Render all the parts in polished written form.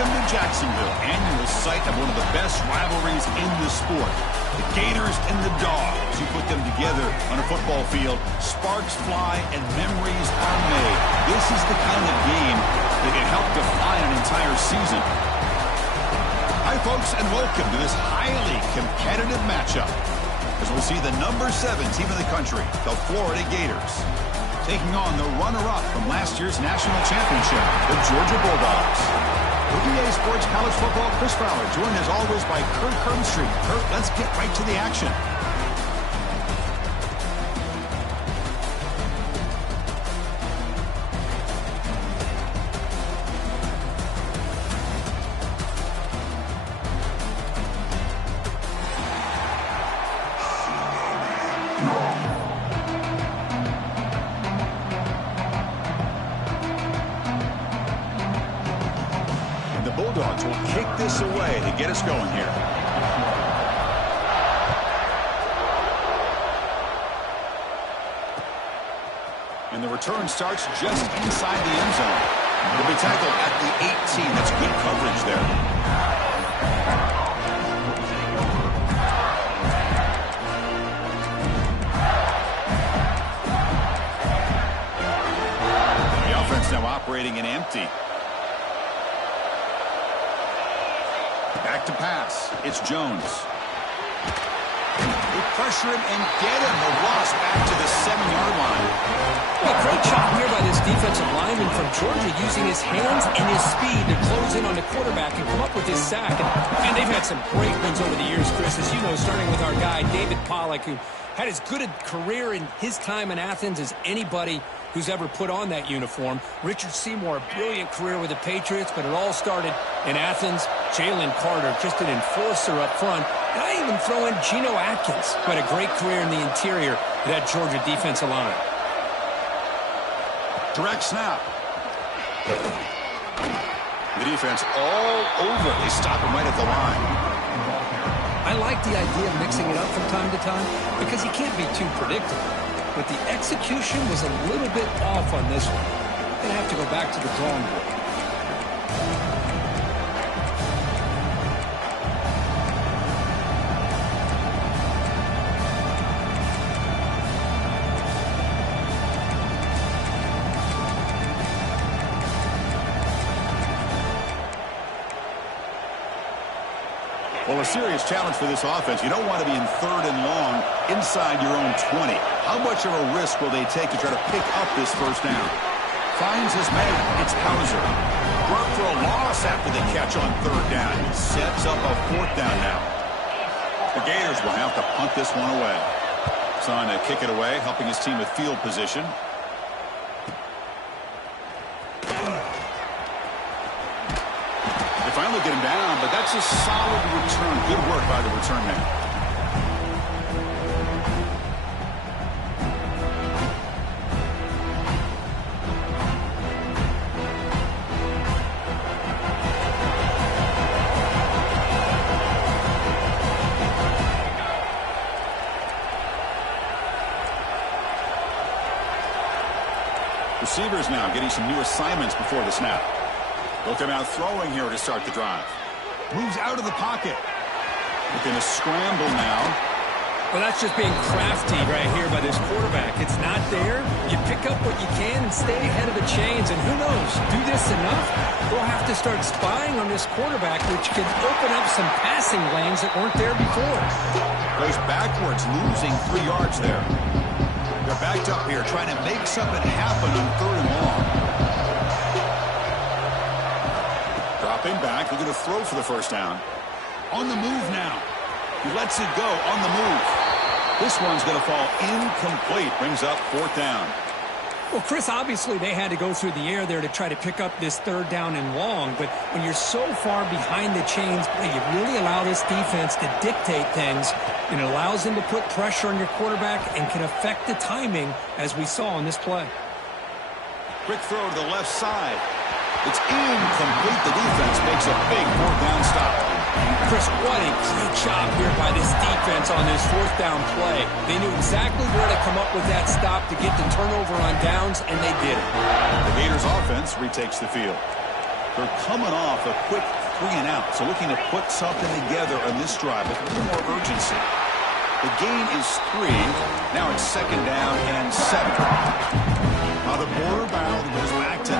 Welcome to Jacksonville, annual site of one of the best rivalries in the sport. The Gators and the Dogs. You put them together on a football field, sparks fly and memories are made. This is the kind of game that can help define an entire season. Hi, folks, and welcome to this highly competitive matchup, as we'll see the number 7 team in the country, the Florida Gators, taking on the runner-up from last year's national championship, the Georgia Bulldogs. For EA Sports College Football, Chris Fowler, joined as always by Kurt Kernstreet. Kurt, let's get right to the action. Bulldogs will kick this away to get us going here. And the return starts just inside the end zone. Will be tackled at the 18. That's good coverage there. The offense now operating in empty. Back to pass. It's Jones. They pressure him and get him. The loss back to the 7-yard line. Well, great job here by this defensive lineman from Georgia, using his hands and his speed to close in on the quarterback and come up with his sack. And they've had some great wins over the years, Chris, as you know, starting with our guy, David Pollack, who had as good a career in his time in Athens as anybody who's ever put on that uniform. Richard Seymour, a brilliant career with the Patriots, but it all started in Athens. Jalen Carter, just an enforcer up front. And I even throw in Geno Atkins, who had a great career in the interior of that Georgia defensive line. Direct snap. The defense all over. They stop him right at the line. I like the idea of mixing it up from time to time because you can't be too predictable. But the execution was a little bit off on this one. They have to go back to the drawing board. Well, a serious challenge for this offense. You don't want to be in 3rd and long inside your own 20. How much of a risk will they take to try to pick up this first down? Finds his man. It's Hauser. Brought for a loss after the catch on 3rd down. Sets up a 4th down now. The Gators will have to punt this one away. Trying to kick it away, helping his team with field position. They finally get him down, but that's a solid return. Good work by the return man. Receivers now getting some new assignments before the snap. Look him out throwing here to start the drive. Moves out of the pocket. Looking to scramble now. Well, that's just being crafty right here by this quarterback. It's not there. You pick up what you can and stay ahead of the chains. And who knows, do this enough, we'll have to start spying on this quarterback, which can open up some passing lanes that weren't there before. Goes backwards, losing 3 yards there. They're backed up here, trying to make something happen on 3rd and long. Dropping back, looking to throw for the first down. On the move now. He lets it go on the move. This one's going to fall incomplete. Brings up 4th down. Well, Chris, obviously they had to go through the air there to try to pick up this 3rd down and long. But when you're so far behind the chains, you really allow this defense to dictate things. And it allows them to put pressure on your quarterback and can affect the timing, as we saw on this play. Quick throw to the left side. It's incomplete. The defense makes a big 4th down stop. Chris, what a great job here by this defense on this 4th down play. They knew exactly where to come up with that stop to get the turnover on downs, and they did it. The Gators offense retakes the field. They're coming off a quick 3-and-out, so looking to put something together on this drive with a little more urgency. The gain is 3. Now it's 2nd down and 7. The border battle goes back to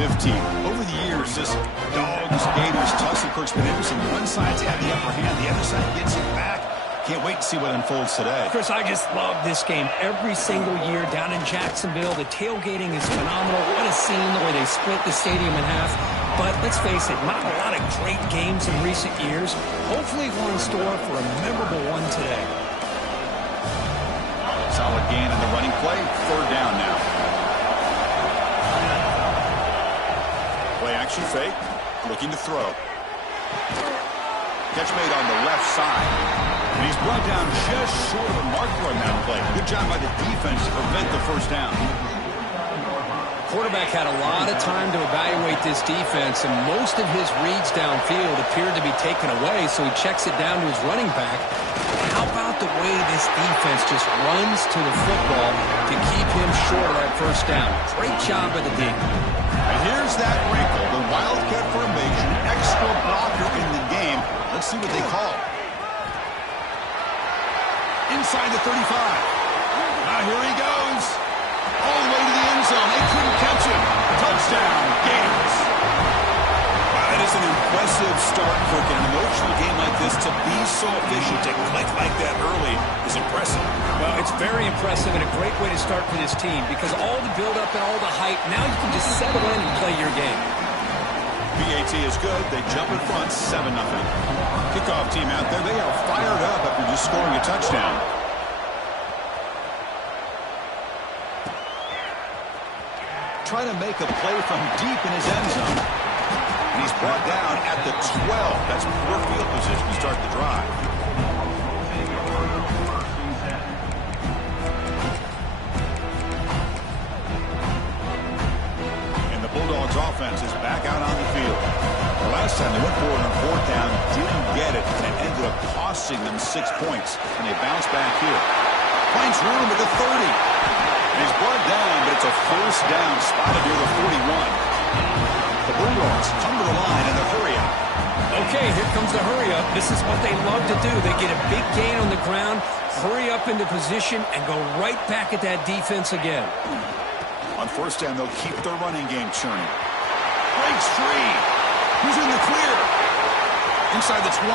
1915. Over the years, this Dogs, Gators, tussle, Kirk's been interesting. One side's had the upper hand, the other side gets it back. Can't wait to see what unfolds today. Chris, I just love this game. Every single year down in Jacksonville, the tailgating is phenomenal. What a scene where they split the stadium in half. But let's face it, not a lot of great games in recent years. Hopefully we're in store for a memorable one today. Solid gain in the running play. 3rd down now. Play action fake. Looking to throw. Catch made on the left side. And he's brought down just short of the marker on that play. Good job by the defense to prevent the 1st down. Quarterback had a lot of time to evaluate this defense, and most of his reads downfield appeared to be taken away, so he checks it down to his running back. How about the way this defense just runs to the football to keep him short of that 1st down? Great job by the D. And here's that wrinkle, the Wildcat formation, extra blocker in the game. Let's see what they call. Inside the 35. Now here he goes. All the way to the end zone. They couldn't catch him. Touchdown, Gators. Wow, that is an impressive start for an emotional game like this. To be so efficient, to click like that early is impressive. Well, it's very impressive and a great way to start for this team because all the build-up and all the hype, now you can just settle in and play your game. PAT is good. They jump in front, 7-0. Kickoff team out there. They are fired up after just scoring a touchdown. Trying to make a play from deep in his end zone. And he's brought down at the 12. That's poor field position to start the drive. And the Bulldogs offense is back out on the field. The last time they went for it on 4th down, didn't get it, and it ended up costing them 6 points. And they bounce back here. Finds room at the 30. He's brought down, but it's a 1st down spotted near the 41. The Bulldogs come to the line in a hurry-up. Okay, here comes the hurry-up. This is what they love to do. They get a big gain on the ground, hurry up into position, and go right back at that defense again. On 1st down, they'll keep their running game churning. Breaks free. Who's in the clear? Inside the 20.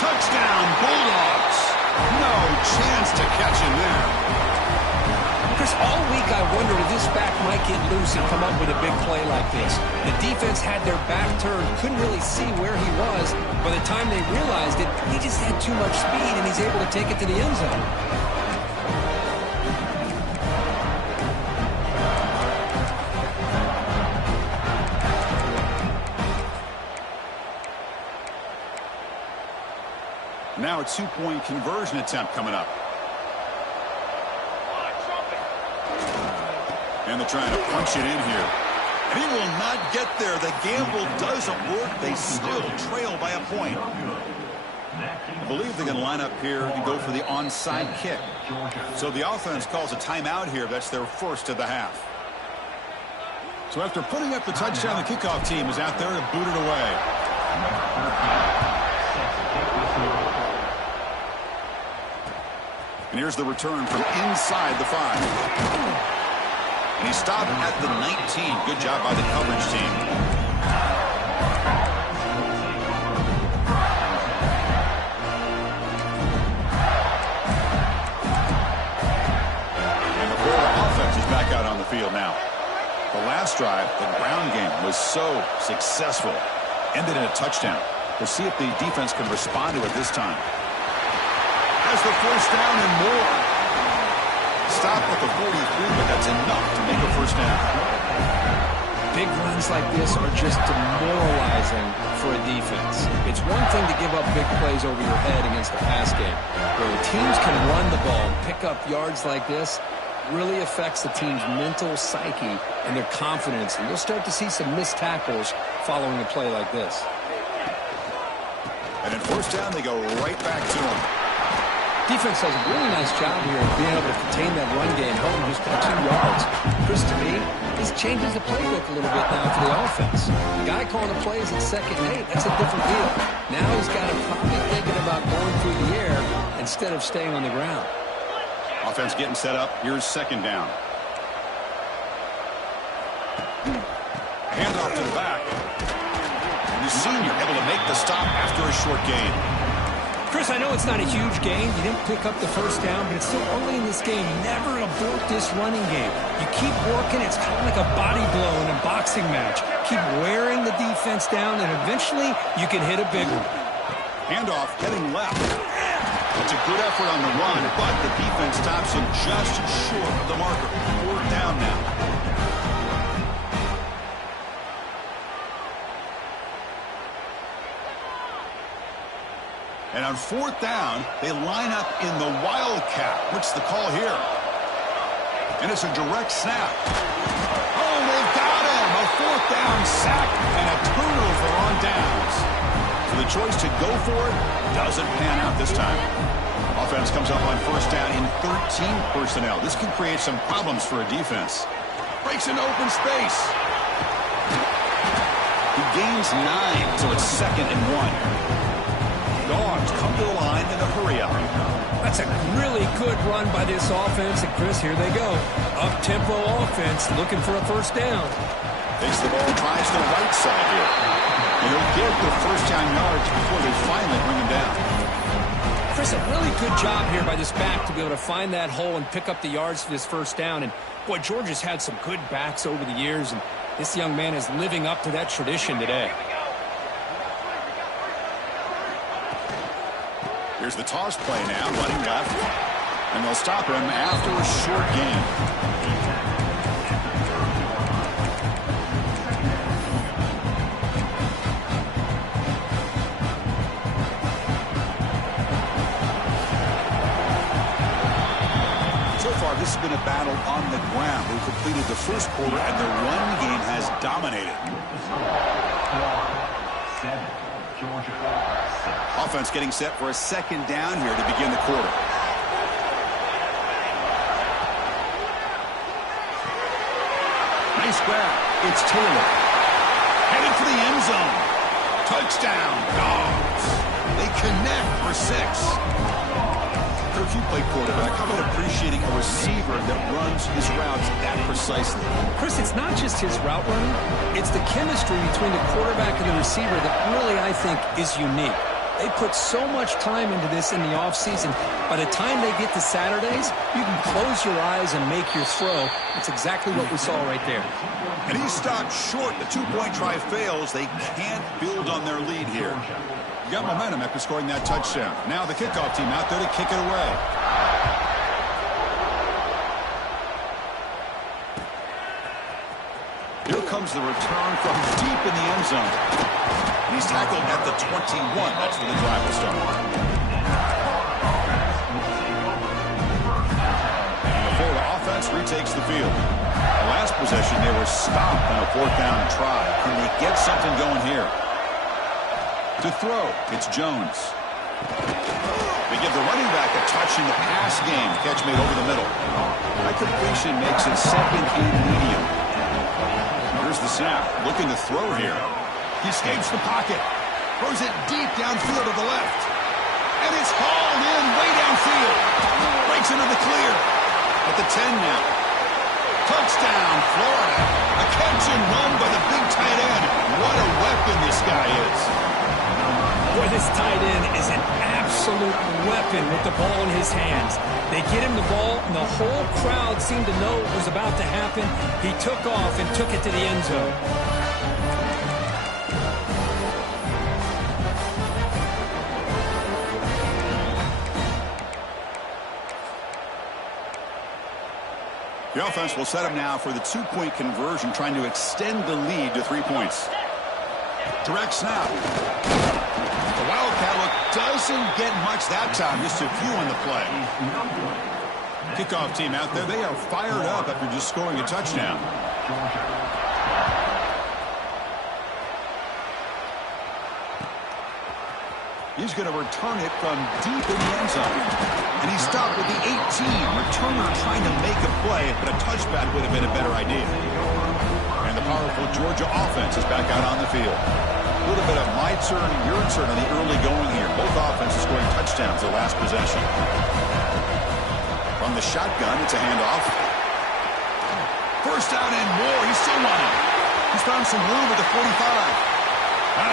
Touchdown, Bulldogs. No chance to catch him there. Chris, all week I wondered if this back might get loose and come up with a big play like this. The defense had their back turned, couldn't really see where he was. By the time they realized it, he just had too much speed, and he's able to take it to the end zone. Now a 2-point conversion attempt coming up. And they're trying to punch it in here. And he will not get there. The gamble doesn't work. They still trail by a point. I believe they're going to line up here and go for the onside kick. So the offense calls a timeout here. That's their 1st of the half. So after putting up the touchdown, the kickoff team is out there to boot it away. And here's the return from inside the 5. And he stopped at the 19. Good job by the coverage team. And the Florida offense is back out on the field now. The last drive, the ground game, was so successful. Ended in a touchdown. We'll see if the defense can respond to it this time. Has the 1st down and more. Stop at the 43, but that's enough to make a 1st down. Big runs like this are just demoralizing for a defense. It's one thing to give up big plays over your head against the pass game. Where teams can run the ball and pick up yards like this, really affects the team's mental psyche and their confidence. And you'll start to see some missed tackles following a play like this. And in 1st down, they go right back to him. Defense does a really nice job here of being able to contain that run game, holding just by 2 yards. Chris, to me, this changes the playbook a little bit now for the offense. The guy calling the plays at 2nd and 8, that's a different deal. Now he's got him probably thinking about going through the air instead of staying on the ground. Offense getting set up. Here's 2nd down. Handoff to the back. And the senior able to make the stop after a short gain. Chris, I know it's not a huge gain. You didn't pick up the 1st down, but it's still early in this game. Never abort this running game. You keep working. It's kind of like a body blow in a boxing match. Keep wearing the defense down, and eventually you can hit a big one. Handoff heading left. It's a good effort on the run, but the defense stops him just short of the marker. 4th down now. And on 4th down, they line up in the Wildcat. What's the call here? And it's a direct snap. Oh, they've got him. A 4th down sack and a turnover on downs. So the choice to go for it doesn't pan out this time. Offense comes up on 1st down in 13 personnel. This can create some problems for a defense. Breaks into open space. He gains 9, so it's 2nd and 1. Dogs come to the line in a hurry-up. That's a really good run by this offense. And, Chris, here they go. Up-tempo offense looking for a 1st down. Takes the ball, tries the right side here. And he'll get the 1st down yards before they finally bring him down. Chris, a really good job here by this back to be able to find that hole and pick up the yards for this 1st down. And, boy, Georgia's had some good backs over the years, and this young man is living up to that tradition today. Here's the toss play now, running left. And they'll stop him after a short gain. So far, this has been a battle on the ground. We've completed the 1st quarter, and the run game has dominated. Offense getting set for a 2nd down here to begin the quarter. Nice grab. It's Taylor. Headed for the end zone. Touchdown, Dogs. They connect for 6. If you play quarterback, how about appreciating a receiver that runs his routes that precisely? Chris, it's not just his route running. It's the chemistry between the quarterback and the receiver that really, I think, is unique. They put so much time into this in the offseason. By the time they get to Saturdays, you can close your eyes and make your throw. That's exactly what we saw right there. And he stopped short. The 2-point try fails. They can't build on their lead here. You got momentum after scoring that touchdown. Now the kickoff team out there to kick it away. Here comes the return from deep in the end zone. He's tackled at the 21. That's where the drive will start. And before the offense retakes the field. The last possession, they were stopped on a 4th down try. Can they get something going here? To throw, it's Jones. They give the running back a touch in the pass game. Catch made over the middle. That completion makes it 2nd and medium. Here's the snap. Looking to throw here. He escapes the pocket. Throws it deep downfield to the left. And it's hauled in way downfield. Breaks into the clear. At the 10 now. Touchdown, Florida. A catch and run by the big tight end. What a weapon this guy is. Boy, this tight end is an absolute weapon with the ball in his hands. They get him the ball, and the whole crowd seemed to know what was about to happen. He took off and took it to the end zone. The offense will set him now for the 2-point conversion, trying to extend the lead to 3 points. Direct snap. The Wildcat look doesn't get much that time, just a few on the play. Kickoff team out there, they are fired up after just scoring a touchdown. He's going to return it from deep in the end zone. And he stopped with the 18. Returner trying to make a play, but a touchback would have been a better idea. And the powerful Georgia offense is back out on the field. A little bit of my turn, your turn on the early going here. Both offenses scoring touchdowns the last possession. From the shotgun, it's a handoff. First down and more. He's still running. He's found some room at the 45.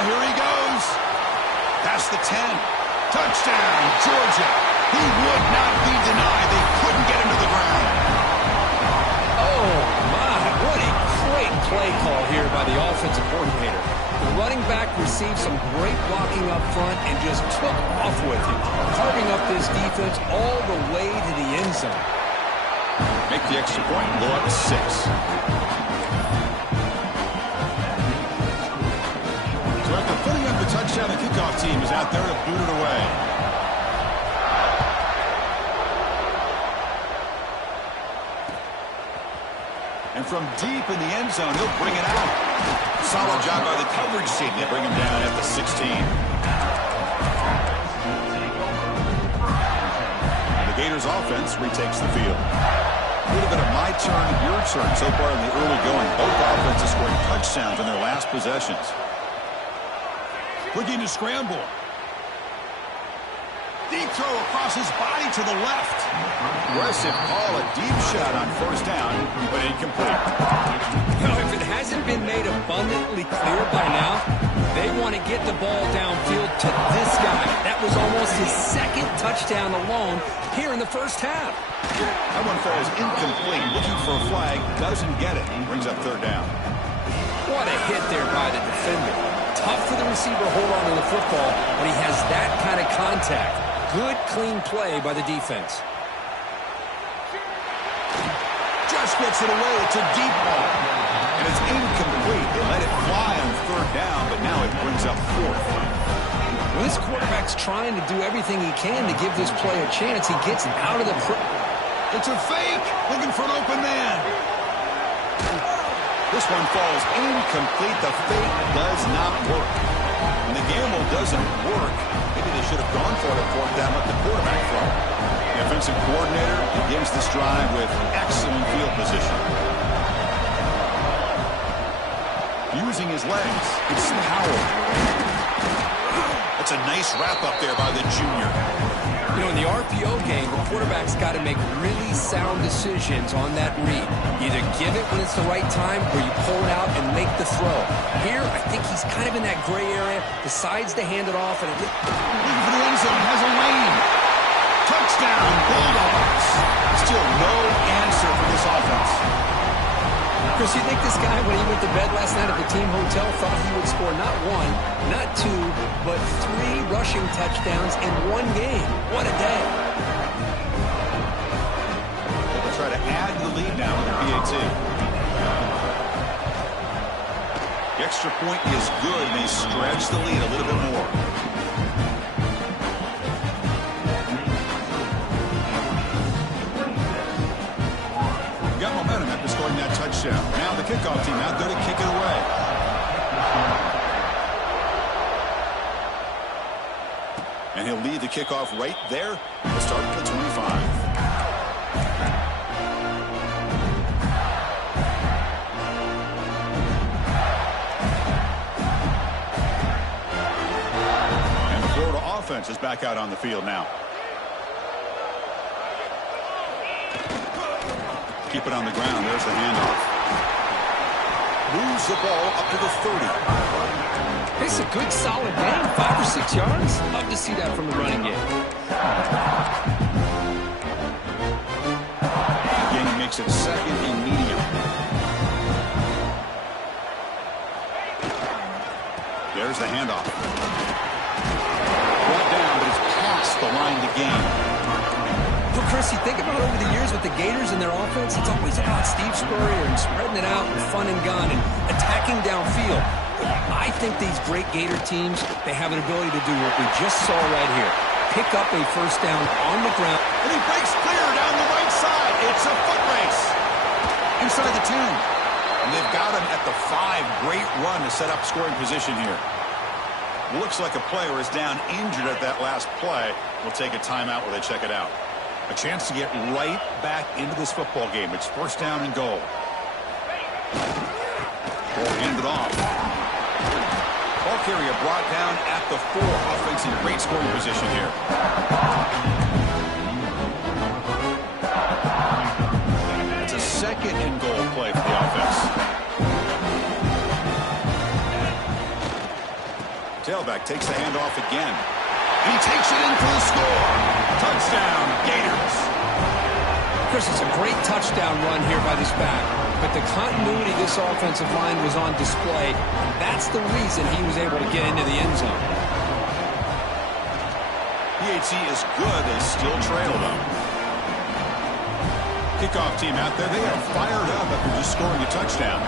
Here he goes. Past the 10. Touchdown, Georgia. He would not be denied. They couldn't get him to the ground. Oh, my. What a great play call here by the offensive coordinator. The running back received some great blocking up front and just took off with it, carving up this defense all the way to the end zone. Make the extra point and go up to 6. So after putting up the touchdown, the kickoff team is out there to boot it away. And from deep in the end zone, he'll bring it out. Solid job by the coverage team. They bring him down at the 16. And the Gators offense retakes the field. A little bit of my turn, your turn so far in the early going. Both offenses scoring touchdowns in their last possessions. Looking to scramble. Deep throw across his body to the left. Aggressive call, a deep shot on first down, but incomplete. You know, if it hasn't been made abundantly clear by now, they want to get the ball downfield to this guy. That was almost his second touchdown alone here in the first half. That one falls incomplete. Looking for a flag, doesn't get it. Brings up third down. What a hit there by the defender. Tough for the receiver to hold on to the football, but he has that kind of contact. Good, clean play by the defense. Just gets it away. It's a deep ball. And it's incomplete. They let it fly on third down, but now it brings up fourth. When this quarterback's trying to do everything he can to give this play a chance, he gets out of the... It's a fake. Looking for an open man. This one falls incomplete. The fake does not work. When the gamble doesn't work, maybe they should have gone for it at fourth down, let the quarterback throw. The offensive coordinator begins this drive with excellent field position. Using his legs, it's power. That's a nice wrap up there by the junior. You know, in the RPO game, the quarterback's got to make really sound decisions on that read. Either give it when it's the right time or you pull it out and make the throw. Here, I think he's kind of in that gray area, decides to hand it off. And looking for the end zone, has a lane. Touchdown, Bulldogs. Still no answer for this offense. Chris, you think this guy, when he went to bed last night at the team hotel, thought he would score not 1, not 2, but 3 rushing touchdowns in one game? What a day. They'll try to add the lead now with the PAT. The extra point is good, and they stretch the lead a little bit more. Got momentum after scoring that touchdown. Now the kickoff team out there to kick it away. And he'll lead the kickoff right there. We'll start at the 25. And the Florida offense is back out on the field now. Keep it on the ground. There's the handoff. Moves the ball up to the 30. It's a good, solid game. 5 or 6 yards. Love to see that from the running game. Again, he makes it second and medium. There's the handoff. Brought down, but it's past the line to gain. Well, Chris, you think about over the years with the Gators and their offense, it's always about Steve Spurrier and spreading it out and fun and gun and attacking downfield. I think these great Gator teams, they have an ability to do what we just saw right here. Pick up a first down on the ground. And he breaks clear down the right side. It's a foot race. Inside the 10. And they've got him at the 5. Great run to set up scoring position here. Looks like a player is down injured at that last play. We'll take a timeout while they check it out. A chance to get right back into this football game. It's first down and goal. Ball handed off. Ball carrier brought down at the 4. Offense in great scoring position here. It's a second and goal play for the offense. Tailback takes the handoff again. And he takes it in for the score. Touchdown, Gators. Chris, it's a great touchdown run here by this back. But the continuity of this offensive line was on display. And that's the reason he was able to get into the end zone. PHC is good. They still trail them. Kickoff team out there. They are fired up after just scoring a touchdown.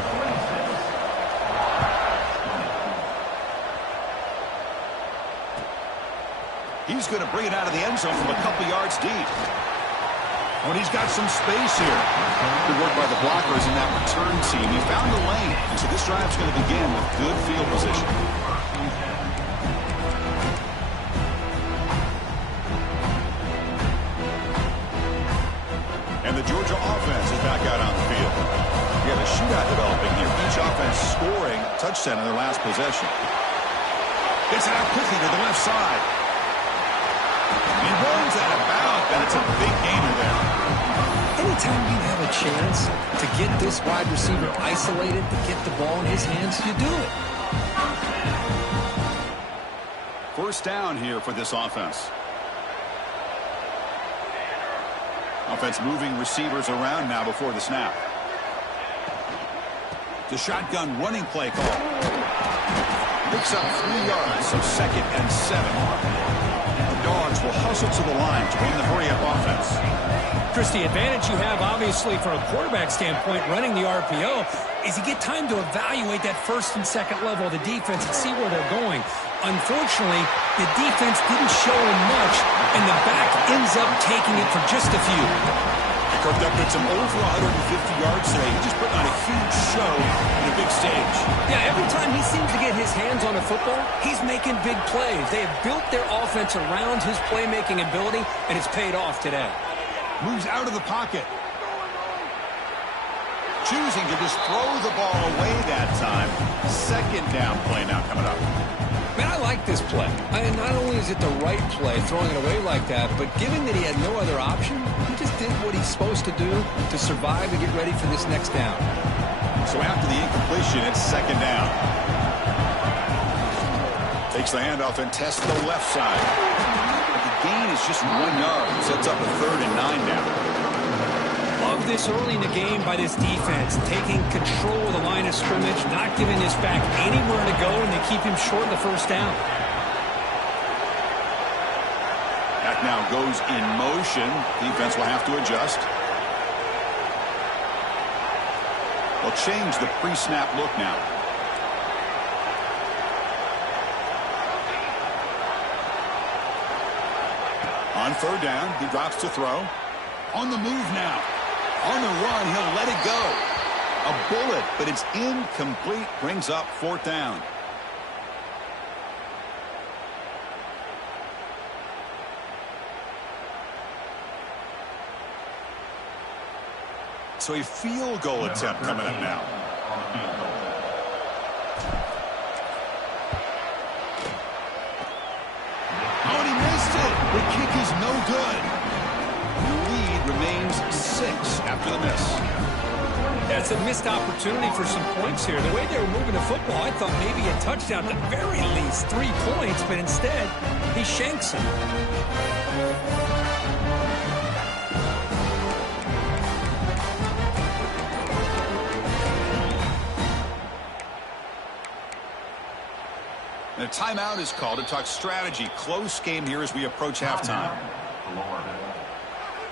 He's going to bring it out of the end zone from a couple yards deep. When he's got some space here. Good work by the blockers in that return team. He found a lane. And so this drive's going to begin with good field position. And the Georgia offense is back out on the field. We have a shootout developing here. Each offense scoring a touchdown in their last possession. Gets it out quickly to the left side. He runs out of bounds, and it's a big gainer there. Anytime you have a chance to get this wide receiver isolated, to get the ball in his hands, you do it. First down here for this offense. Offense moving receivers around now before the snap. The shotgun running play call. Picks up 3 yards, so second and 7. Dogs will hustle to the line to run the hurry-up offense. Chris, the advantage you have, obviously, from a quarterback standpoint, running the RPO, is you get time to evaluate that first and second level of the defense and see where they're going. Unfortunately, the defense didn't show him much, and the back ends up taking it for just a few. Cooked up with some over 150 yards today. He just put on a huge show in a big stage. Yeah, every time he seems to get his hands on a football, he's making big plays. They have built their offense around his playmaking ability, and it's paid off today. Moves out of the pocket. Choosing to just throw the ball away that time. Second down play now coming up. Man, I like this play. Not only is it the right play, throwing it away like that, but given that he had no other option, he just did what he's supposed to do to survive and get ready for this next down. So after the incompletion, it's second down. Takes the handoff and tests the left side. But the gain is just 1 yard. Sets up a 3rd and 9 now. Love this early in the game by this defense, taking control of the line of scrimmage, not giving this back anywhere to go, and they keep him short of the first down. Back now goes in motion. Defense will have to adjust. They'll change the pre-snap look now. On 3rd down, he drops to throw. On the move now. On the run, he'll let it go. A bullet, but it's incomplete. Brings up 4th down. So a field goal attempt coming up now. Oh, and he missed it. The kick is no good. The lead remains 6 after the miss. That's a missed opportunity for some points here. The way they were moving the football, I thought maybe a touchdown, at the very least 3 points, but instead, he shanks him. And a timeout is called to talk strategy. Close game here as we approach halftime.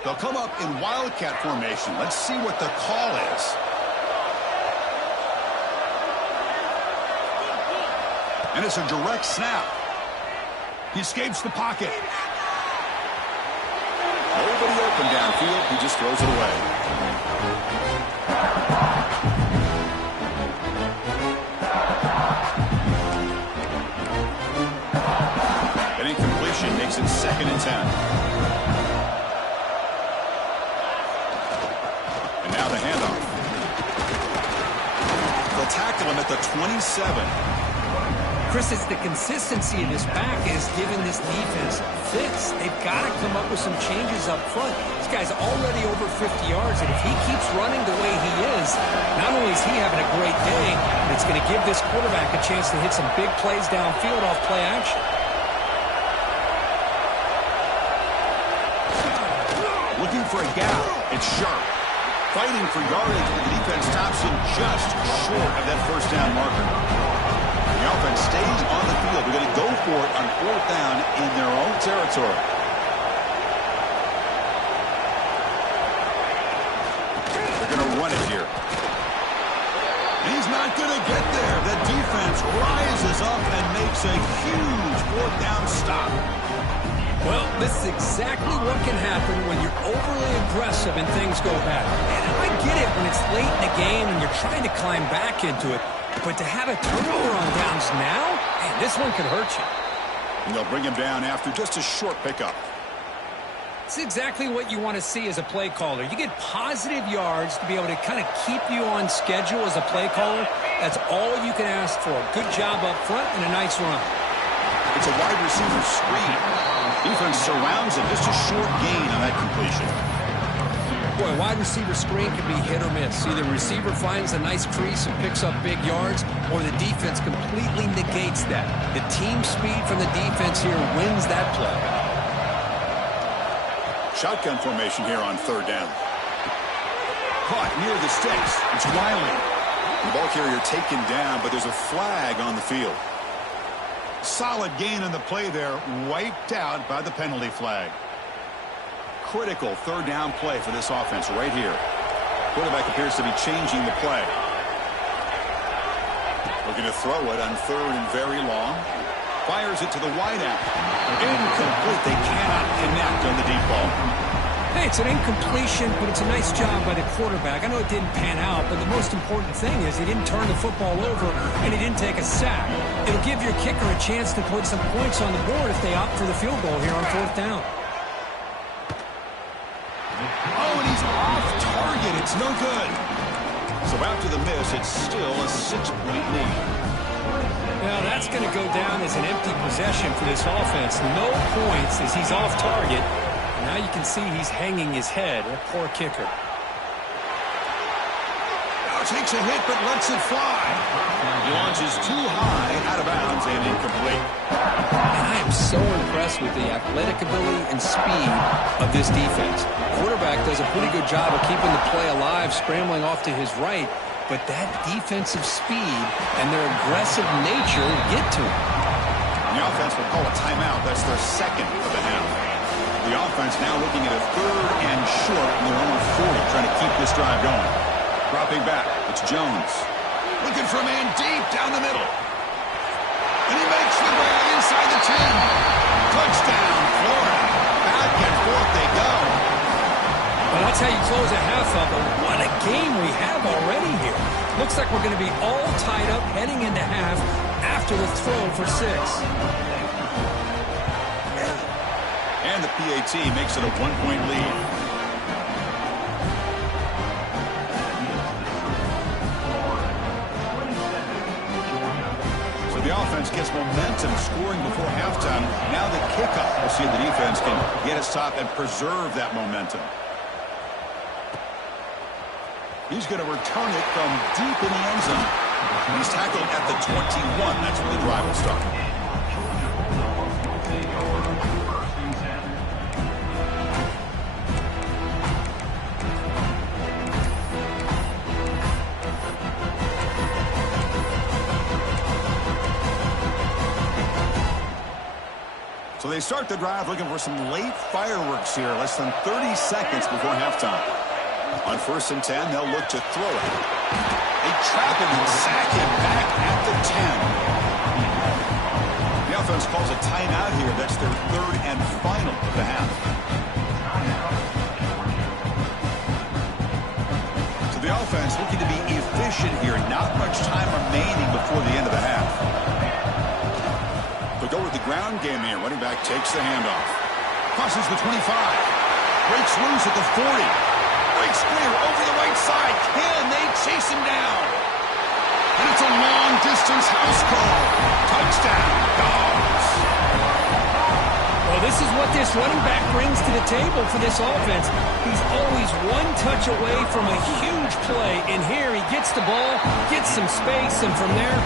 They'll come up in wildcat formation. Let's see what the call is. And it's a direct snap. He escapes the pocket. Nobody open downfield. He just throws it away. An incompletion makes it 2nd and 10. at the 27. Chris, it's the consistency of this back is giving this defense fits. They've got to come up with some changes up front. This guy's already over 50 yards, and if he keeps running the way he is, not only is he having a great day, but it's going to give this quarterback a chance to hit some big plays downfield off play action. Looking for a gap. It's Sharp. Fighting for yardage, but the defense stops him just short of that first down marker. The offense stays on the field. They're going to go for it on 4th down in their own territory. They're going to run it here. He's not going to get there. The defense rises up and makes a huge 4th down stop. Well, this is exactly what can happen when you're overly aggressive and things go bad. And I get it when it's late in the game and you're trying to climb back into it. But to have a turnover on downs now, man, this one could hurt you. And they'll bring him down after just a short pickup. It's exactly what you want to see as a play caller. You get positive yards to be able to kind of keep you on schedule as a play caller. That's all you can ask for. Good job up front and a nice run. It's a wide receiver screen. Defense surrounds him. Just a short gain on that completion. Boy, wide receiver screen can be hit or miss. Either receiver finds a nice crease and picks up big yards, or the defense completely negates that. The team speed from the defense here wins that play. Shotgun formation here on 3rd down. Caught near the sticks. It's Wiley. The ball carrier taken down, but there's a flag on the field. Solid gain on the play there, wiped out by the penalty flag. Critical 3rd down play for this offense right here. Quarterback appears to be changing the play. Looking to throw it on 3rd and very long. Fires it to the wideout. Incomplete. They cannot connect on the deep ball. Hey, it's an incompletion, but it's a nice job by the quarterback. I know it didn't pan out, but the most important thing is he didn't turn the football over and he didn't take a sack. It'll give your kicker a chance to put some points on the board if they opt for the field goal here on 4th down. Oh, and he's off target. It's no good. So after the miss, it's still a 6-point lead. Now that's going to go down as an empty possession for this offense. No points as he's off target. Now you can see he's hanging his head. A poor kicker. Now takes a hit but lets it fly. He launches too high, out of bounds, and incomplete. And I am so impressed with the athletic ability and speed of this defense. Quarterback does a pretty good job of keeping the play alive, scrambling off to his right. But that defensive speed and their aggressive nature get to him. The offense will call a timeout. That's their 2nd of the half. The offense now looking at a 3rd and short in their own 40, trying to keep this drive going. Dropping back, it's Jones. Looking for a man deep down the middle. And he makes the grab inside the 10. Touchdown, Florida. Back and forth they go. Well, that's how you close a half up. But what a game we have already here. Looks like we're going to be all tied up heading into half after the throw for 6. And the PAT makes it a 1-point lead. So the offense gets momentum scoring before halftime. Now the kickoff. We'll see if the defense can get a stop and preserve that momentum. He's going to return it from deep in the end zone. He's tackled at the 21. That's where the drive will start. So they start the drive looking for some late fireworks here. Less than 30 seconds before halftime. On 1st and 10, they'll look to throw it. They trap him and sack him back at the 10. The offense calls a timeout here. That's their 3rd and final of the half. So the offense looking to be efficient here. Not much time remaining before the end of the half. They'll go with the ground game here. Running back takes the handoff. Crosses the 25. Breaks loose at the 40. Breaks clear over the right side. Can they chase him down? And it's a long-distance house call. Touchdown, Dogs. Well, this is what this running back brings to the table for this offense. He's always one touch away from a huge play. And here he gets the ball, gets some space, and from there,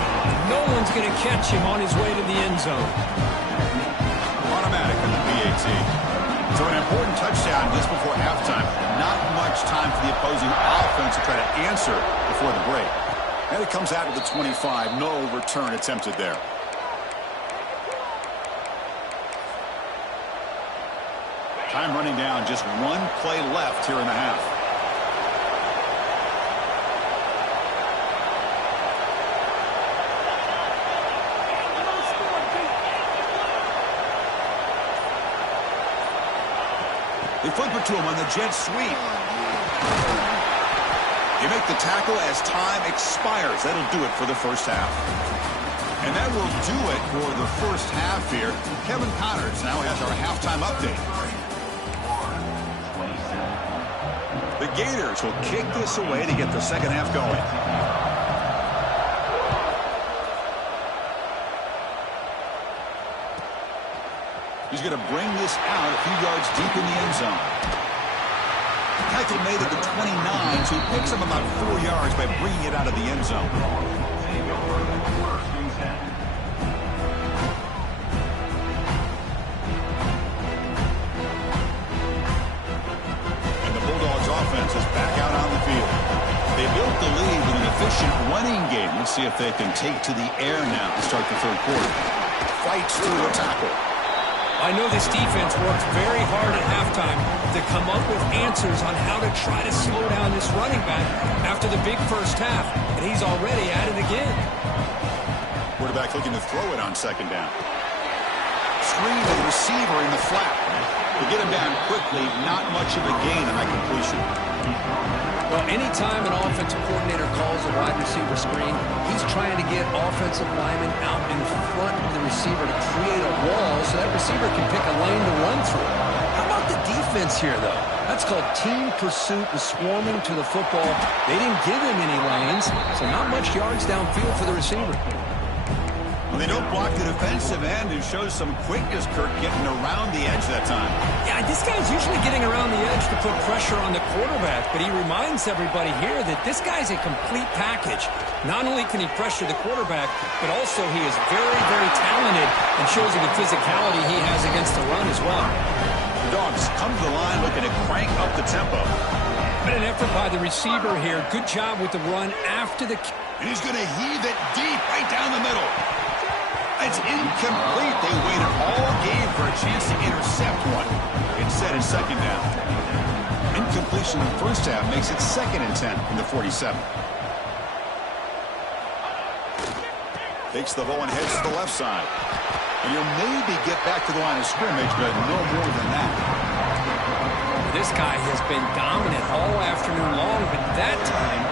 no one's going to catch him on his way to the end zone. Automatic in the PAT. So an important touchdown just before halftime. Not much time for the opposing offense to try to answer before the break. And it comes out to the 25. No return attempted there. Time running down. Just one play left here in the half. They flip it to him on the jet sweep. They make the tackle as time expires. That'll do it for the first half. And that will do it for the first half here. Kevin Connors now has our halftime update. The Gators will kick this away to get the second half going. He's going to bring this out a few yards deep in the end zone. Tackle made at the 29, so he picks up about 4 yards by bringing it out of the end zone. And the Bulldogs offense is back out on the field. They built the lead with an efficient running game. Let's see if they can take to the air now to start the third quarter. Fights through the tackle. I know this defense worked very hard at halftime to come up with answers on how to try to slow down this running back after the big first half, and he's already at it again. Quarterback looking to throw it on second down. Screen to the receiver in the flat. To get him down quickly, not much of a gain on that completion. Well, anytime an offensive coordinator calls a wide receiver screen, he's trying to get offensive linemen out in front of the receiver to create a wall so that receiver can pick a lane to run through. How about the defense here, though? That's called team pursuit and swarming to the football. They didn't give him any lanes, so not much yards downfield for the receiver. Well, they don't block the defensive end and shows some quickness, Kirk, getting around the edge that time. Yeah, this guy's usually getting around the edge to put pressure on the quarterback, but he reminds everybody here that this guy's a complete package. Not only can he pressure the quarterback, but also he is very, very talented and shows you the physicality he has against the run as well. The Dogs come to the line looking to crank up the tempo. But an effort by the receiver here. Good job with the run after the... And he's going to heave it deep right down the middle. It's incomplete. They waited all game for a chance to intercept one. Instead, it's second down. Incompletion in the first half makes it 2nd and 10 from the 47. Takes the ball and heads to the left side. And you'll maybe get back to the line of scrimmage, but no more than that. This guy has been dominant all afternoon long, but that time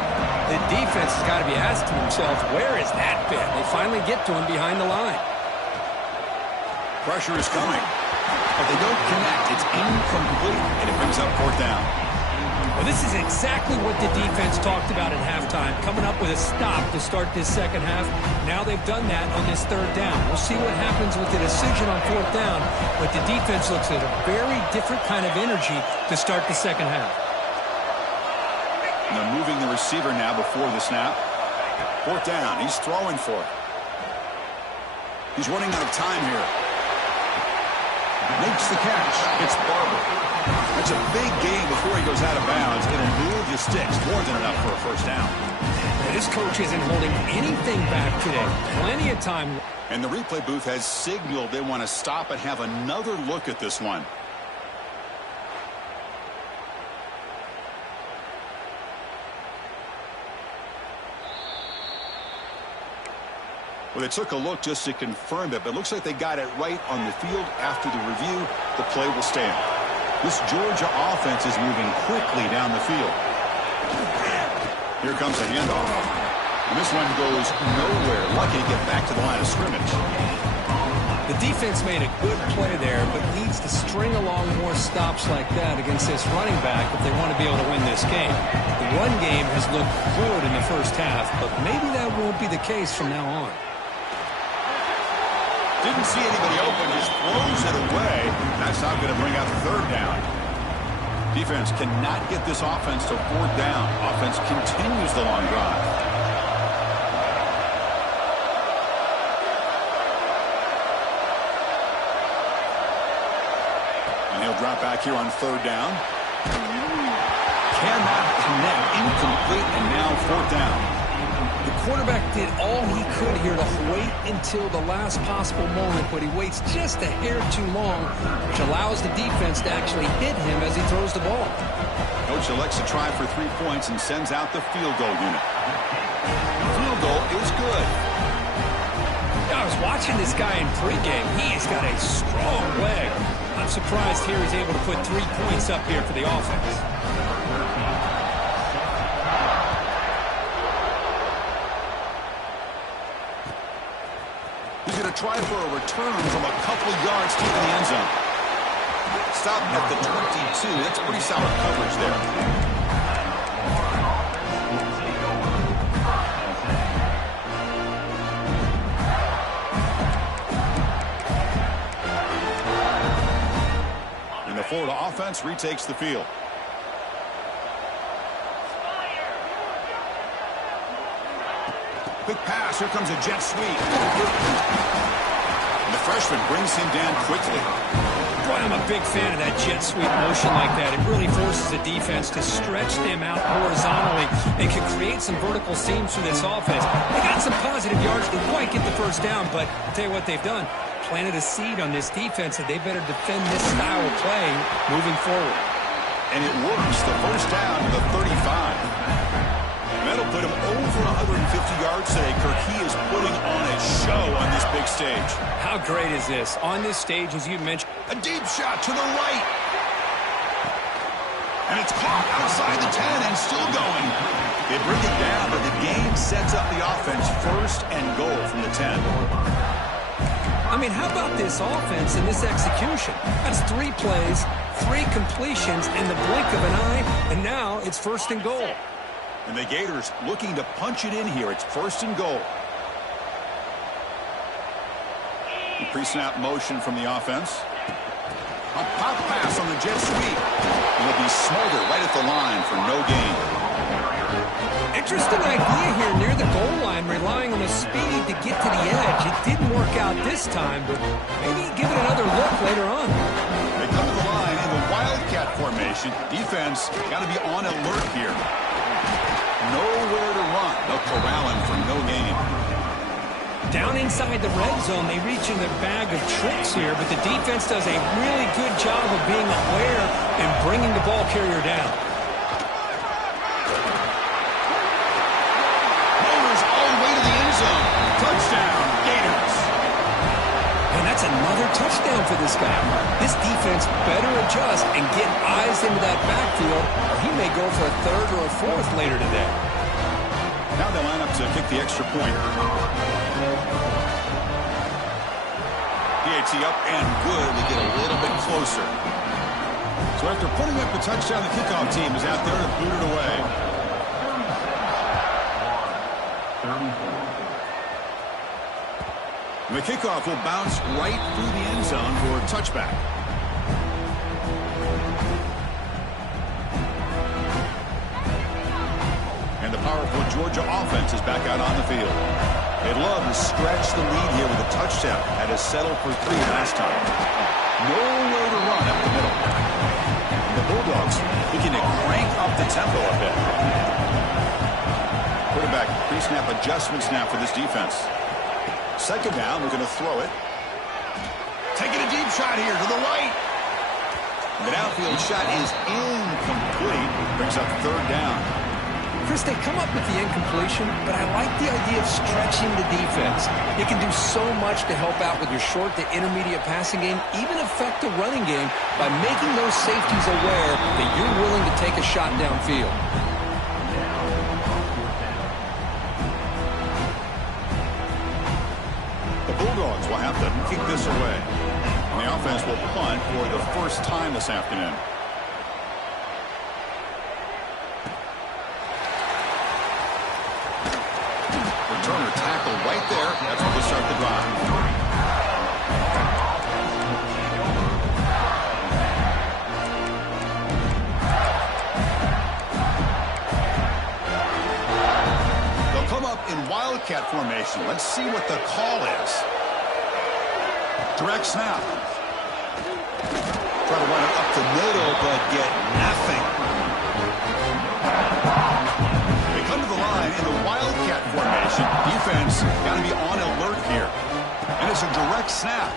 the defense has got to be asking themselves, where is that been? They finally get to him behind the line. Pressure is coming, but they don't connect. It's incomplete, and it brings up 4th down. Well, this is exactly what the defense talked about at halftime, coming up with a stop to start this second half. Now they've done that on this 3rd down. We'll see what happens with the decision on 4th down, but the defense looks at a very different kind of energy to start the second half. And they're moving the receiver now before the snap. 4th down. He's throwing for it. He's running out of time here. Makes the catch. It's Barber. That's a big gain before he goes out of bounds. It'll move the sticks. More than enough for a first down. Now, this coach isn't holding anything back today. Plenty of time. And the replay booth has signaled they want to stop and have another look at this one. Well, they took a look just to confirm it, but it looks like they got it right on the field. After the review, the play will stand. This Georgia offense is moving quickly down the field. Here comes a handoff. And this one goes nowhere. Lucky to get back to the line of scrimmage. The defense made a good play there, but needs to string along more stops like that against this running back if they want to be able to win this game. The run game has looked good in the first half, but maybe that won't be the case from now on. Didn't see anybody open, just throws it away. That's not going to bring out the third down. Defense cannot get this offense to fourth down. Offense continues the long drive. He'll drop back here on third down. Cannot connect. Incomplete, and now fourth down. The quarterback did all he could here to wait until the last possible moment, but he waits just a hair too long, which allows the defense to actually hit him as he throws the ball. Coach elects to try for 3 points and sends out the field goal unit. The field goal is good. I was watching this guy in pregame. He has got a strong leg. I'm surprised here he's able to put 3 points up here for the offense. He's going to try for a return from a couple of yards deep in the end zone. Stop at the 22. That's pretty solid coverage there. Florida offense retakes the field. Quick pass. Here comes a jet sweep. And the freshman brings him down quickly. Boy, I'm a big fan of that jet sweep motion like that. It really forces the defense to stretch them out horizontally and can create some vertical seams through this offense. They got some positive yards. Didn't quite get the first down, but I'll tell you what they've done. Planted a seed on this defense that they better defend this style of play moving forward. And it works. The first down to the 35. That'll put him over 150 yards today. Kirk, he is putting on a show on this big stage. How great is this? On this stage, as you mentioned. A deep shot to the right. And it's caught outside the 10 and still going. They bring it down, but the game sets up the offense first and goal from the 10. I mean, how about this offense and this execution? That's 3 plays, 3 completions in the blink of an eye, and now it's first and goal. And the Gators looking to punch it in here. It's first and goal. The pre-snap motion from the offense. A pop pass on the jet sweep. It'll be smothered right at the line for no gain. Interesting idea here near the goal line, relying on the speed to get to the edge. It didn't work out this time, but maybe give it another look later on. They come to the line in the Wildcat formation. Defense got to be on alert here. Nowhere to run. They'll corral him for no gain. Down inside the red zone, they reach in their bag of tricks here, but the defense does a really good job of being aware and bringing the ball carrier down. Touchdown, Gators. And that's another touchdown for this guy. This defense better adjust and get eyes into that backfield, or he may go for a third or a fourth later today. Now they line up to kick the extra point. PAT up and good. We get a little bit closer. So after putting up the touchdown, the kickoff team is out there to boot it away. The kickoff will bounce right through the end zone for a touchback. And the powerful Georgia offense is back out on the field. They'd love to stretch the lead here with a touchdown. Had to settle for 3 last time. Nowhere to run up the middle. And the Bulldogs looking to crank up the tempo a bit. Quarterback pre-snap adjustments now for this defense. Second down, we're going to throw it. Taking a deep shot here to the right. The downfield shot is incomplete. Brings up third down. Chris, they come up with the incompletion, but I like the idea of stretching the defense. It can do so much to help out with your short to intermediate passing game, even affect the running game by making those safeties aware that you're willing to take a shot downfield. The Bulldogs will have to kick this away. And the offense will punt for the first time this afternoon. Returner tackled right there. That's what will start the drive. They'll come up in wildcat formation. Let's see what the call is. Direct snap. Try to run it up the middle, but get nothing. They come to the line in the wildcat formation. Defense got to be on alert here. And it's a direct snap.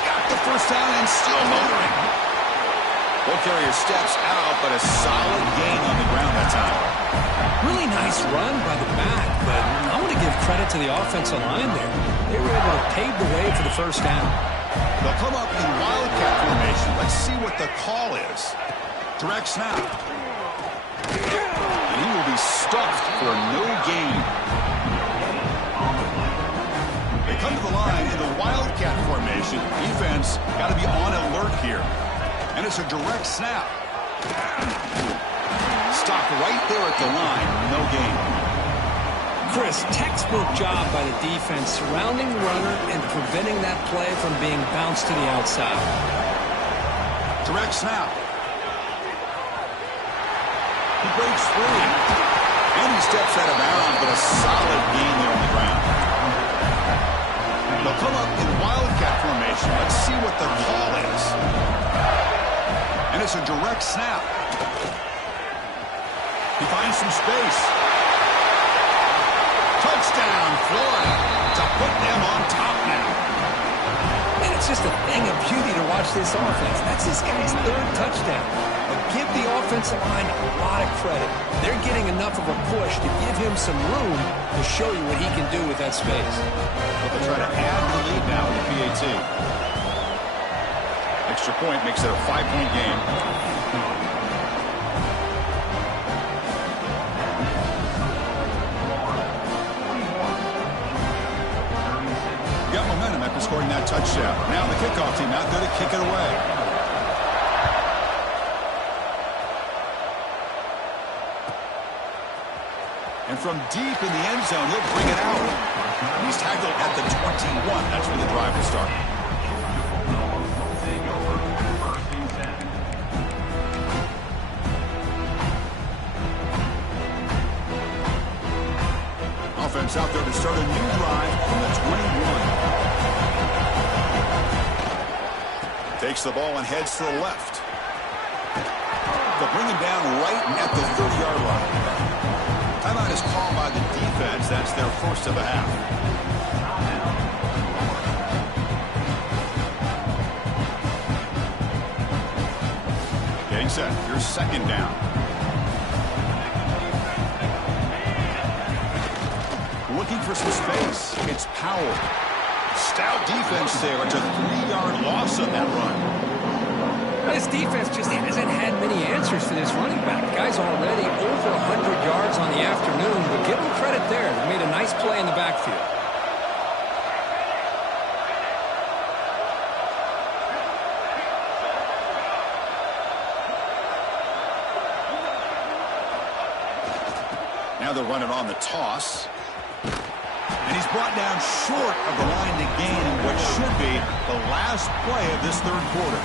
Got the first down and still motoring. Ball carrier steps out, but a solid gain on the ground that time. Really nice run by the back, but I want to give credit to the offensive line there. They were able to pave the way for the first down. They'll come up in wildcat formation. Let's see what the call is. Direct snap. And he will be stuffed for no gain. They come to the line in the wildcat formation. Defense got to be on alert here. And it's a direct snap. Stopped right there at the line. No gain. Chris, textbook job by the defense surrounding the runner and preventing that play from being bounced to the outside. Direct snap. He breaks free. And he steps out of bounds, but a solid gain there on the ground. They'll come up in wildcat formation. Let's see what the call is. And it's a direct snap. He finds some space. Touchdown, Florida, to put them on top now. And it's just a thing of beauty to watch this offense. That's this guy's third touchdown. But give the offensive line a lot of credit. They're getting enough of a push to give him some room to show you what he can do with that space. But they'll try to add the lead now with the PAT. Extra point makes it a 5-point game. Got momentum after scoring that touchdown. Now the kickoff team out there to kick it away. And from deep in the end zone, he'll bring it out. He's tackled at the 21. That's where the drive will start. Offense out there to start a new drive from the 21. Takes the ball and heads to the left. They'll bring him down right at the 30-yard line. Timeout is called by the defense. That's their first of the half. Getting set. Here's second down. Looking for some space. It's Powell. Stout defense there. It's a 3-yard loss on that run. This defense just hasn't had many answers for this running back. The guy's already over 100 yards on the afternoon, but give him credit there. They made a nice play in the backfield. Now they'll run it on the toss. And he's brought down short of the line to gain in what should be the last play of this third quarter.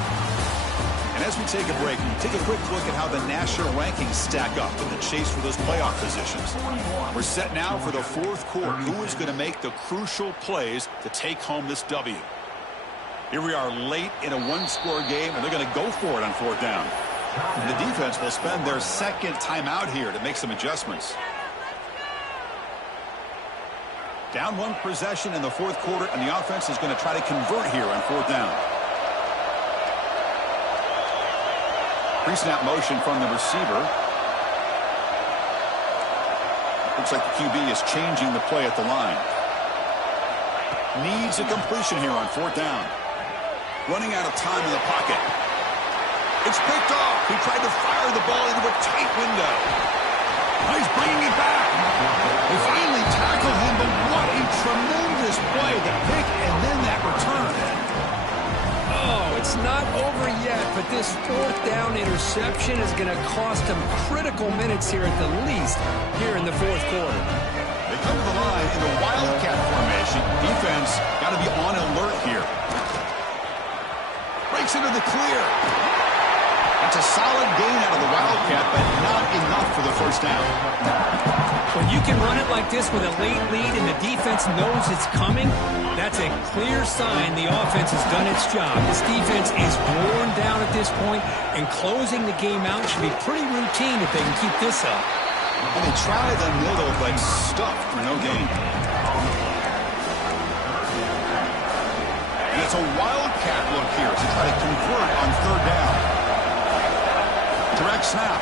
And as we take a break, we take a quick look at how the national rankings stack up in the chase for those playoff positions. We're set now for the fourth quarter. Who is going to make the crucial plays to take home this W? Here we are late in a one-score game, and they're going to go for it on fourth down. And the defense will spend their second timeout here to make some adjustments. Down one possession in the fourth quarter, and the offense is going to try to convert here on fourth down. Pre-snap motion from the receiver. Looks like the QB is changing the play at the line. Needs a completion here on fourth down. Running out of time in the pocket. It's picked off. He tried to fire the ball into a tight window. He's bringing it back. They finally tackle him, but what a tremendous but this fourth down interception is going to cost them critical minutes here at the least here in the fourth quarter. They come to the line in the Wildcat formation. Defense got to be on alert here. Breaks into the clear. That's a solid gain out of the Wildcat, but not enough for the first down. When you can run it like this with a late lead and the defense knows it's coming, that's a clear sign the offense has done its job. This defense is worn down at this point, and closing the game out should be pretty routine if they can keep this up. And they try the middle, but stuffed for no gain. And it's a Wildcat look here as they try to convert on third down. Direct snap.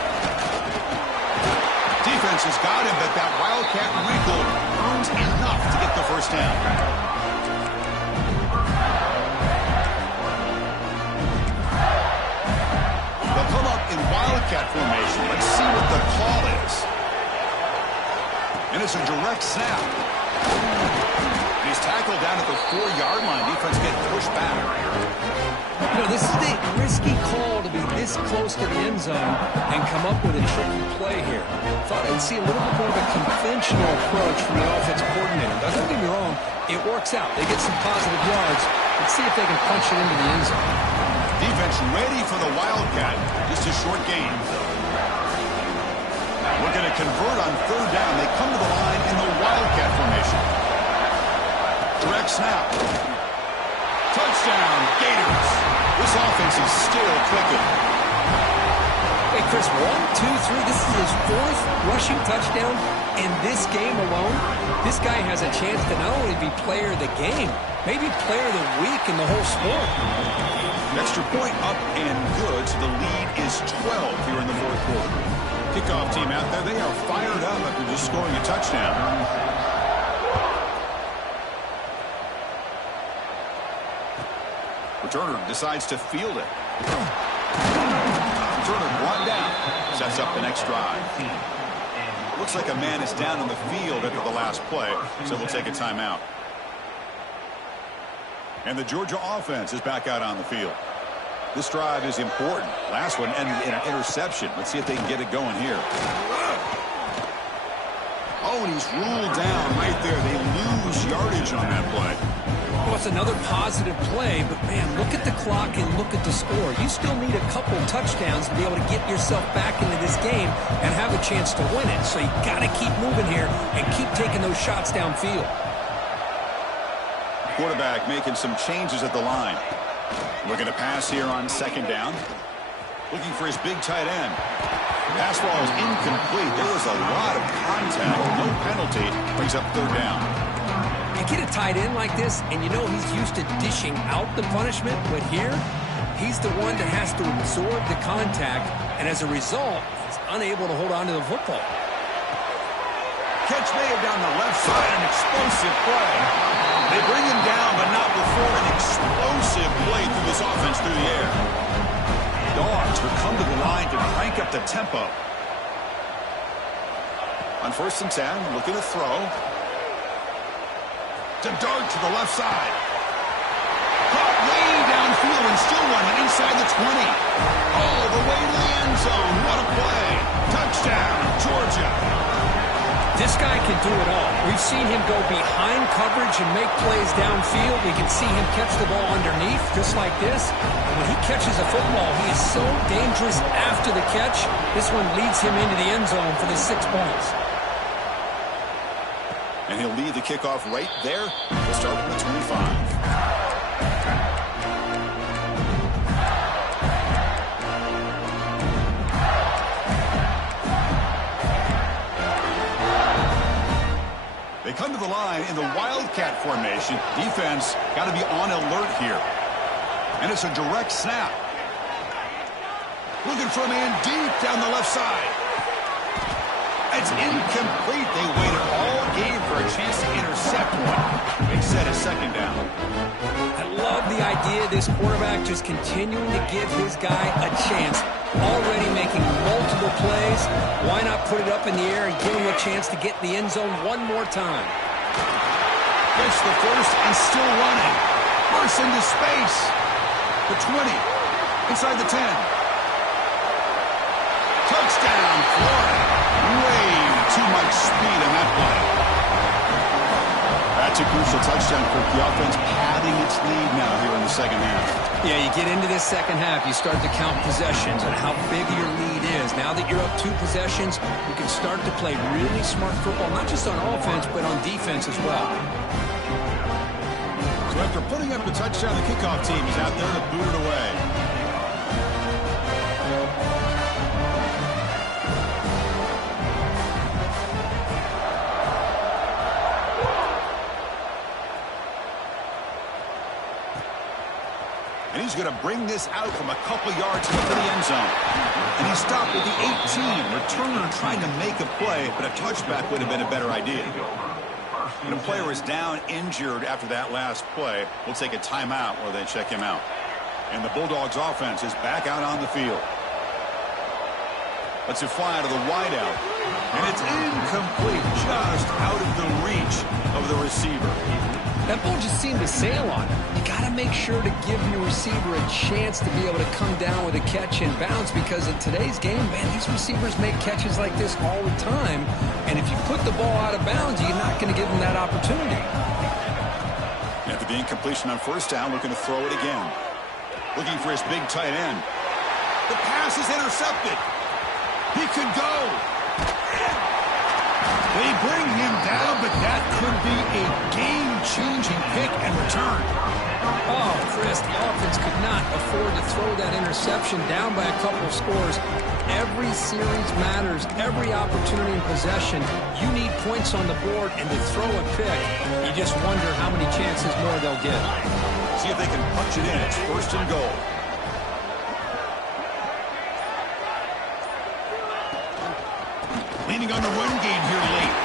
Defense has got him, but that Wildcat wrinkle earns enough to get the first down. They'll come up in Wildcat formation. Let's see what the call is. And it's a direct snap. And he's tackled down at the 4-yard line. Defense getting pushed back. You know, this is a risky call to be this close to the end zone and come up with a tricky play here. Thought I'd see a little bit more of a conventional approach from the offensive coordinator. Doesn't get me wrong, it works out. They get some positive yards. Let's see if they can punch it into the end zone. Defense ready for the Wildcat. Just a short gain. Looking to convert on third down. They come to the line in the Wildcat formation. Direct snap. Touchdown, Gators. This offense is still clicking. Hey, Chris, 1, 2, 3. This is his fourth rushing touchdown in this game alone. This guy has a chance to not only be player of the game, maybe player of the week in the whole sport. Extra point up and good, so the lead is 12 here in the fourth quarter. Kickoff team out there, they are fired up after just scoring a touchdown. Returner decides to field it. Returner brought down. Sets up the next drive. Looks like a man is down on the field after the last play, so we'll take a timeout. And the Georgia offense is back out on the field. This drive is important. Last one ended in an interception. Let's see if they can get it going here. Oh, and he's ruled down right there. They lose yardage on that play. Well, it's another positive play, but, man, look at the clock and look at the score. You still need a couple touchdowns to be able to get yourself back into this game and have a chance to win it. So you got to keep moving here and keep taking those shots downfield. Quarterback making some changes at the line. Looking to pass here on second down. Looking for his big tight end. Pass ball is incomplete. There was a lot of contact. No penalty. Brings up third down. You get a tight end like this, and you know he's used to dishing out the punishment, but here, he's the one that has to absorb the contact, and as a result, he's unable to hold on to the football. Catch made down the left side, an explosive play. They bring him down, but not before an explosive play through this offense through the air. Dogs will come to the line to crank up the tempo. On 1st and 10, looking to throw. To dart to the left side. Caught way downfield and still running inside the 20. All the way to the end zone. What a play. Touchdown, Georgia. This guy can do it all. We've seen him go behind coverage and make plays downfield. We can see him catch the ball underneath, just like this. And when he catches a football, he is so dangerous after the catch. This one leads him into the end zone for the 6 points. And he'll lead the kickoff right there. We'll start from the 25. They come to the line in the Wildcat formation. Defense got to be on alert here. And it's a direct snap. Looking for a man deep down the left side. It's incomplete. They waited all game for a chance to intercept one. They set a second down. I love the idea of this quarterback just continuing to give his guy a chance. Already making multiple plays. Why not put it up in the air and give him a chance to get in the end zone one more time? Gets the first and still running. Bursts into space. The 20. Inside the 10. Touchdown, Florida. Way too much speed in that play. That's a crucial touchdown for the offense, padding its lead now here in the second half. Yeah, you get into this second half, you start to count possessions and how big your lead is. Now that you're up 2 possessions, you can start to play really smart football, not just on offense, but on defense as well. So after putting up the touchdown, the kickoff team is out there to boot it away. And he's going to bring this out from a couple yards into the end zone. And he stopped at the 18. Returner trying to make a play, but a touchback would have been a better idea. And a player is down injured after that last play. We'll take a timeout while they check him out. And the Bulldogs offense is back out on the field. Let's it fly to the wideout. And it's incomplete, just out of the reach of the receiver. That ball just seemed to sail on him. You got to make sure to give your receiver a chance to be able to come down with a catch and bounce, because in today's game, man, these receivers make catches like this all the time. And if you put the ball out of bounds, you're not going to give them that opportunity. After the incompletion on first down, looking to throw it again. Looking for his big tight end. The pass is intercepted. He could go. They bring him down, but that could be a game-changing pick and return. Oh, Chris, the offense could not afford to throw that interception down by a couple of scores. Every series matters. Every opportunity in possession. You need points on the board, and to throw a pick, you just wonder how many chances more they'll get. See if they can punch it in. It's first and goal. Leaning on the run game here late.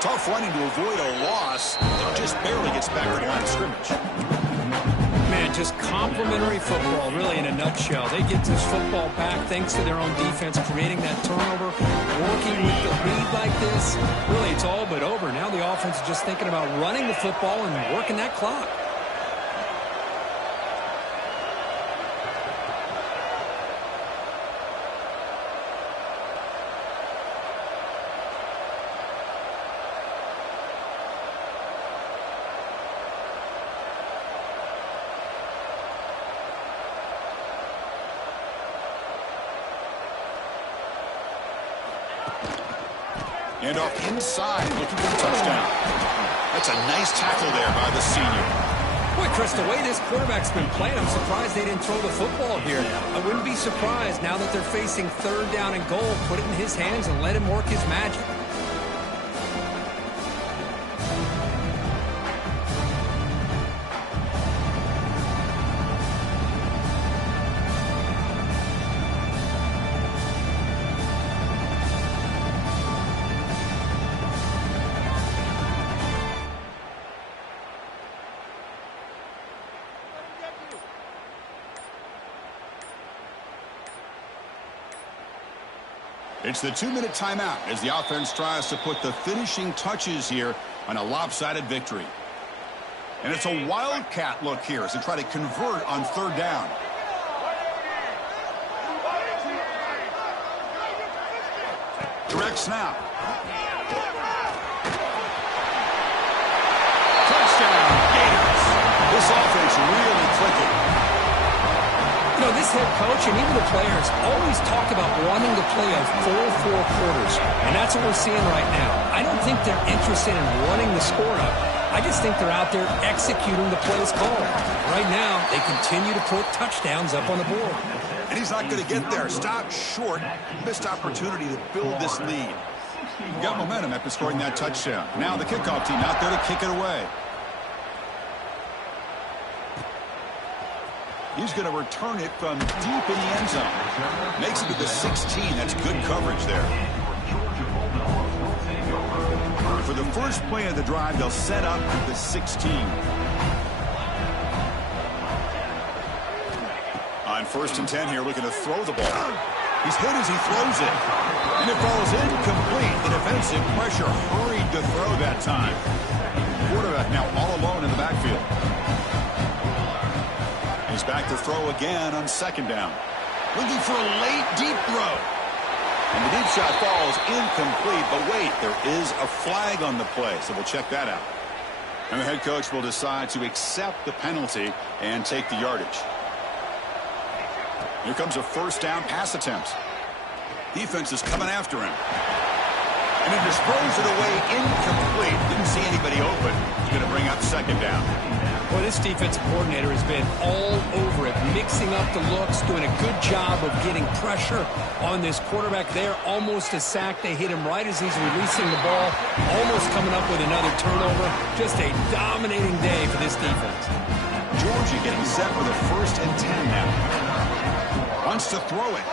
Tough running to avoid a loss. It just barely gets back to the line of scrimmage. Man, just complimentary football, really, in a nutshell. They get this football back thanks to their own defense, creating that turnover, working with the lead like this. Really, it's all but over. Now the offense is just thinking about running the football and working that clock. And off inside, looking for the touchdown. That's a nice tackle there by the senior. Boy, Chris, the way this quarterback's been playing, I'm surprised they didn't throw the football here. I wouldn't be surprised now that they're facing third down and goal. Put it in his hands and let him work his magic. It's the 2-minute timeout as the offense tries to put the finishing touches here on a lopsided victory. And it's a wildcat look here as they try to convert on third down. Direct snap. Touchdown, Gators. This offense really clicking. You know, this head coach and even the players always talk about wanting to play a full 4 quarters, and that's what we're seeing right now. I don't think they're interested in running the score up. I just think they're out there executing the plays called. Right now, they continue to put touchdowns up on the board. And he's not going to get there. Stopped short. Missed opportunity to build this lead. Got momentum after scoring that touchdown. Now the kickoff team out there to kick it away. He's going to return it from deep in the end zone. Makes it to the 16. That's good coverage there. For the first play of the drive, they'll set up at the 16. On first and 10 here, looking to throw the ball. He's hit as he throws it. And it falls incomplete. The defensive pressure hurried to throw that time. Quarterback now all alone in the backfield. He's back back to throw again on second down. Looking for a late deep throw. And the deep shot falls incomplete. But wait, there is a flag on the play, so we'll check that out. And the head coach will decide to accept the penalty and take the yardage. Here comes a first down pass attempt. Defense is coming after him. And he just throws it away incomplete. Didn't see anybody open. He's going to bring up second down. Well, this defensive coordinator has been all over it, mixing up the looks, doing a good job of getting pressure on this quarterback there. Almost a sack. They hit him right as he's releasing the ball, almost coming up with another turnover. Just a dominating day for this defense. Georgia getting set for the 1st and 10 now. Wants to throw it.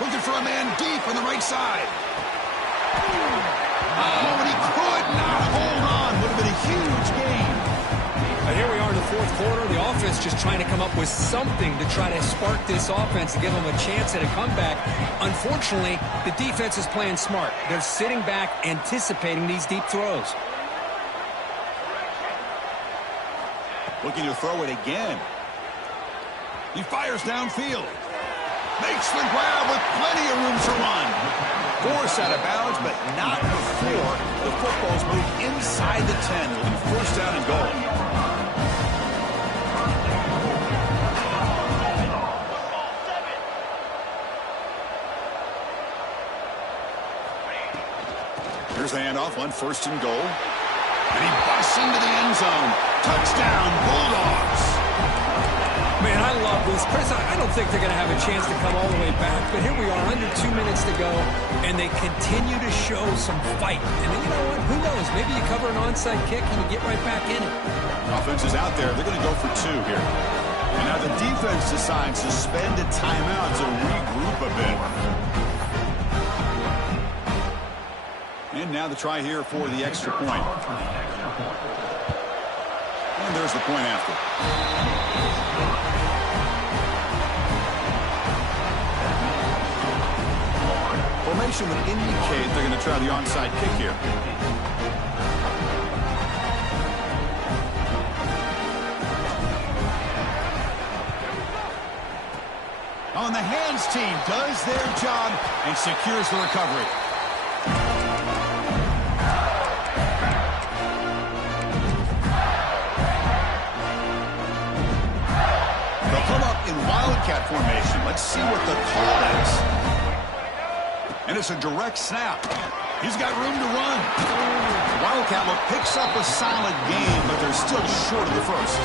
Looking for a man deep on the right side. Oh, and he could not hold on. Would have been a huge gain. But here we are in the 4th quarter. The offense just trying to come up with something to try to spark this offense to give them a chance at a comeback. Unfortunately, the defense is playing smart. They're sitting back, anticipating these deep throws. Looking to throw it again. He fires downfield. Makes the grab with plenty of room to run. Forced out of bounds, but not before the football's moved inside the 10. It'll be first down and goal. Here's the handoff on 1st and goal. And he busts into the end zone. Touchdown, Bulldogs. Man, I love this. Chris, I don't think they're going to have a chance to come all the way back, but here we are, under 2 minutes to go, and they continue to show some fight. And you know what? Who knows? Maybe you cover an onside kick and you get right back in it. Offense is out there. They're going to go for 2 here. And now the defense decides to spend a timeout to regroup a bit. And now the try here for the extra point. And there's the point after. Formation would indicate they're going to try the onside kick here. On the hands team does their job and secures the recovery. They'll come up in wildcat formation. Let's see what the call is. And it's a direct snap. He's got room to run. The Wildcat look picks up a solid gain, but they're still short of the first.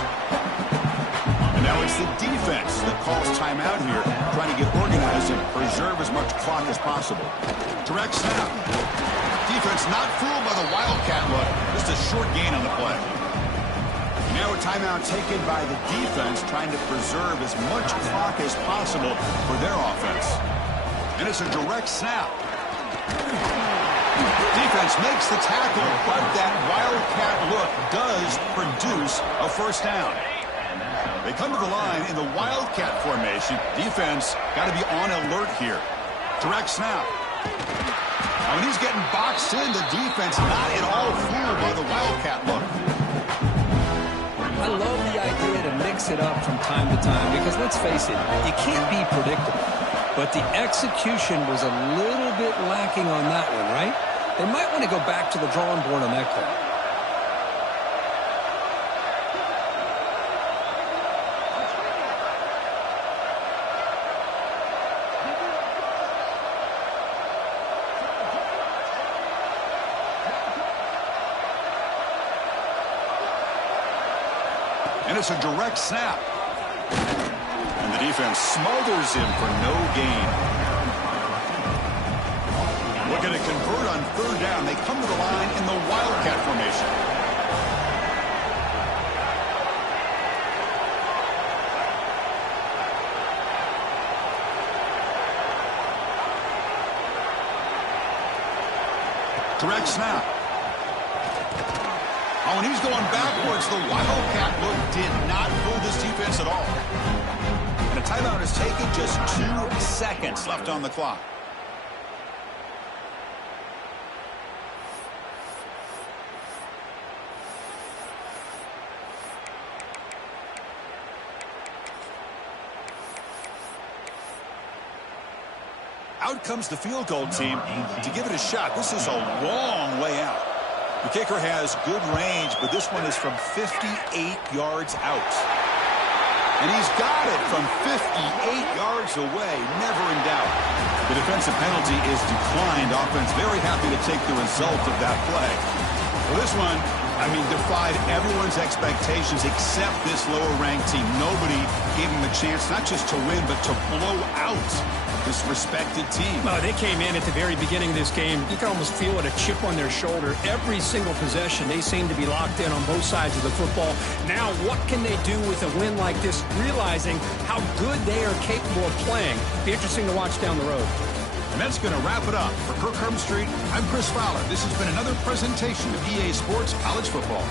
And now it's the defense that calls timeout here, trying to get organized and preserve as much clock as possible. Direct snap. Defense not fooled by the Wildcat look. Just a short gain on the play. Now a timeout taken by the defense, trying to preserve as much clock as possible for their offense. And it's a direct snap. Defense makes the tackle, but that Wildcat look does produce a first down. They come to the line in the Wildcat formation. Defense got to be on alert here. Direct snap. Now when he's getting boxed in, the defense not at all fooled by the Wildcat look. I love the idea to mix it up from time to time because, let's face it, you can't be predictable. But the execution was a little bit lacking on that one, right? They might want to go back to the drawing board on that call. And it's a direct snap. And the defense smothers him for no gain. Looking to convert on third down. They come to the line in the Wildcat formation. Direct snap. Oh, and he's going backwards. The Wildcat look did not fool this defense at all. And a timeout is taken, just 2 seconds left on the clock. out comes the field goal team to give it a shot. This is a long way out. The kicker has good range, but this one is from 58 yards out. And he's got it from 58 yards away, never in doubt. The defensive penalty is declined. Offense very happy to take the result of that play. Well, this one, I mean, defied everyone's expectations except this lower-ranked team. Nobody gave him a chance not just to win, but to blow out this respected team. Oh, they came in at the very beginning of this game. You can almost feel it, a chip on their shoulder. Every single possession, they seem to be locked in on both sides of the football. Now, what can they do with a win like this, realizing how good they are capable of playing? Be interesting to watch down the road. And that's going to wrap it up. For Kirk Herbstreit, I'm Chris Fowler. This has been another presentation of EA Sports College Football.